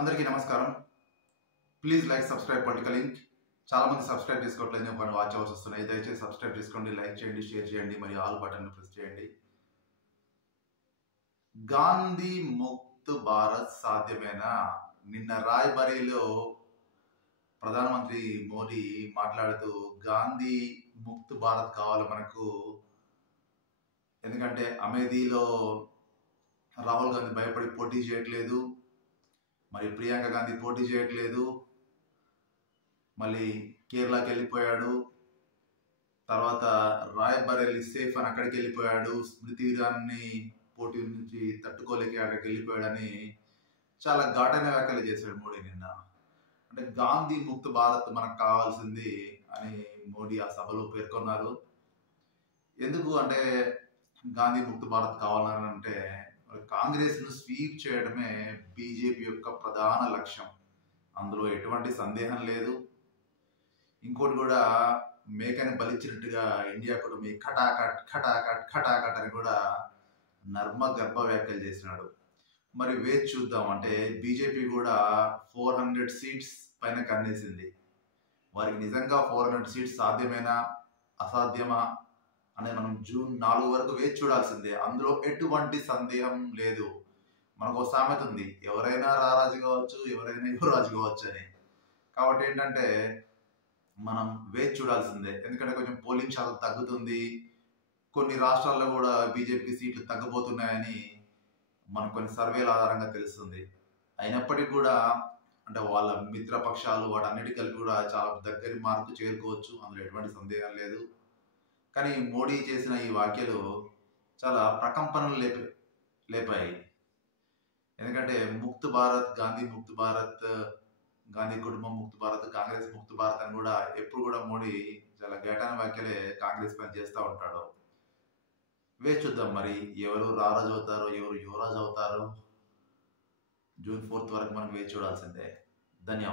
అందరికీ నమస్కారం. Please like subscribe political link. చాలా మంది సబ్స్క్రైబ్ చేసుకోవట్లేదు, కొన్ని వాచ్ అవర్స్ వస్తున్నాయి. దయచేసి సబ్స్క్రైబ్ చేసుకోండి, లైక్ చేయండి, షేర్ చేయండి, మరియు ఆల్ బటన్ ప్రెస్ చేయండి. గాంధీ ముక్త్ భారత్ సాధ్యమేనా? నిన్న రాయ్బరేలీలో ప్రధానమంత్రి మోడీ మాట్లాడుతూ గాంధీ ముక్త్ భారత్ కావాలి మనకు, ఎందుకంటే అమేథీలో రాహుల్ గాంధీ భయపడి పోటీ చేయట్లేదు, మరి ప్రియాంక గాంధీ పోటీ చేయట్లేదు, మళ్ళీ కేరళకి వెళ్ళిపోయాడు, తర్వాత రాయ్బరేలీ సేఫ్ అని అక్కడికి వెళ్ళిపోయాడు, స్మృతి ఇరానీ పోటీ నుంచి తట్టుకోలేక అక్కడికి వెళ్ళిపోయాడని చాలా ఘాటైన వ్యాఖ్యలు చేశాడు మోడీ నిన్న. అంటే గాంధీ ముక్త భారత్ మనకు కావాల్సింది అని మోడీ ఆ సభలో పేర్కొన్నారు. ఎందుకు అంటే గాంధీ ముక్త భారత్ కావాలని అంటే కాంగ్రెస్ ను స్వీప్ చేయడమే బీజేపీ యొక్క ప్రధాన లక్ష్యం, అందులో ఎటువంటి సందేహం లేదు. ఇంకోటి కూడా, మేకని బలిచ్చినట్టుగా ఇండియా కూడా మీ ఖటాకట్ ఖటాకట్ ఖటాకట్ అని కూడా నర్మ గర్భ వ్యాఖ్యలు చేసినాడు. మరి వేచి చూద్దాం. అంటే బీజేపీ కూడా 400 సీట్స్ పైన కన్నేసింది. వారికి నిజంగా 400 సీట్స్ సాధ్యమేనా అసాధ్యమా అనేది మనం జూన్ 4 వరకు వేచి చూడాల్సిందే. అందులో ఎటువంటి సందేహం లేదు. మనకు సామెత ఉంది, ఎవరైనా రారాజు కావచ్చు, ఎవరైనా యువరాజు కావచ్చు అని. కాబట్టి ఏంటంటే మనం వేచి చూడాల్సిందే. ఎందుకంటే కొంచెం పోలింగ్ శాతం తగ్గుతుంది, కొన్ని రాష్ట్రాల్లో కూడా బీజేపీకి సీట్లు తగ్గబోతున్నాయని మనకు కొన్ని సర్వేల ఆధారంగా తెలుస్తుంది. అయినప్పటికీ కూడా అంటే వాళ్ళ మిత్రపక్షాలు వాటన్నిటి కలిపి కూడా చాలా దగ్గర మార్కు చేరుకోవచ్చు, అందులో ఎటువంటి సందేహం లేదు. కానీ మోడీ చేసిన ఈ వ్యాఖ్యలు చాలా ప్రకంపనలు లేపాయి. ఎందుకంటే ముక్త్ భారత్, గాంధీ ముక్త్ భారత్, గాంధీ కుటుంబం ముక్త్ భారత్, కాంగ్రెస్ ముక్త్ భారత్ అని కూడా ఎప్పుడు కూడా మోడీ చాలా ఘాటైన వ్యాఖ్యలే కాంగ్రెస్ పైన చేస్తూ ఉంటాడు. వేచి చూద్దాం మరి ఎవరు రారాజు అవుతారో, ఎవరు యువరాజు అవుతారో. జూన్ 4 వరకు మనం వేచి చూడాల్సిందే. ధన్యవాదాలు.